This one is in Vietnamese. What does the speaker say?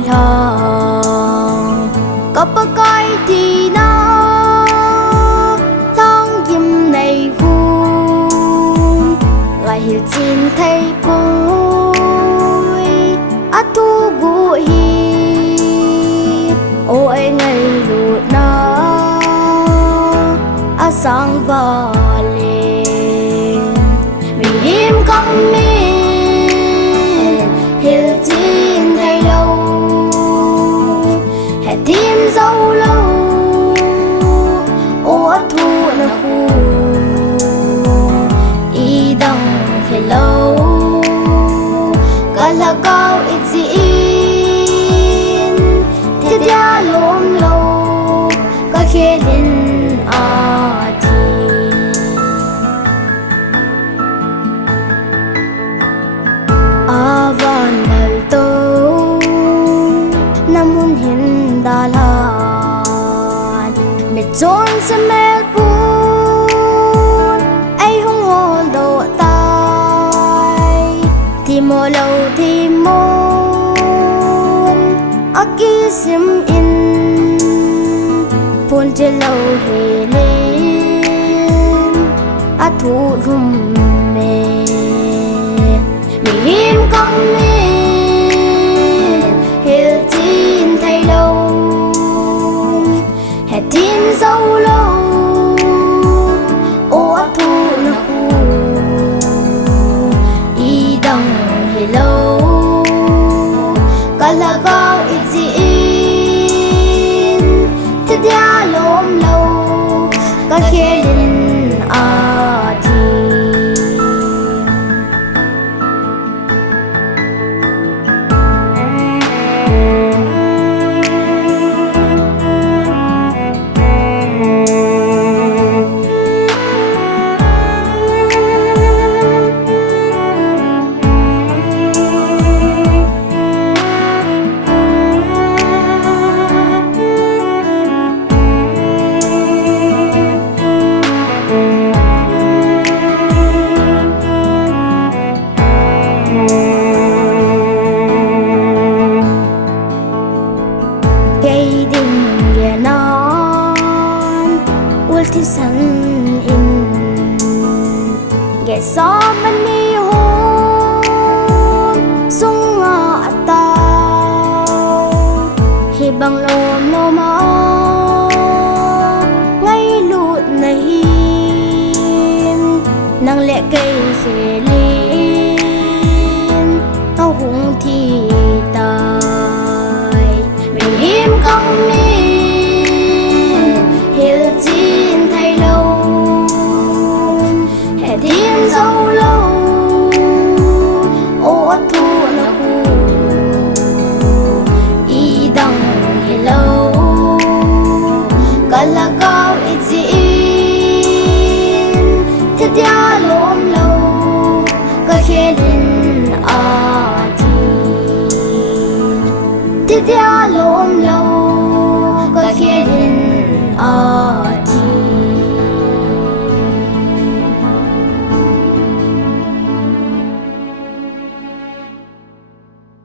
lhang có Pakai thina Lhungdim này hung lại hilchen thei athuguh ô eingailut na asang và lên Mihem hilchen theilou Hethem joulou ô athuguh hilou kalhagao Thidia lomlou khelin laltou namun dalhan Michonse melpun eihung holdo thei thimolou akisim in phun joulou hilchen athuguh lhum'e Mihem hilchen theilou Hethem joulou ô athuguh hilou kalhagao Thidia lomlou khelin so many home sung tao khi bằng lomlou mà ngay lụt này năng lệ cây khê lên tao hung thì tài Mihem hilchen theilou Hethem joulou ô athuguh hilou kalhagao Thidia lomlou khelin Thidia lomlou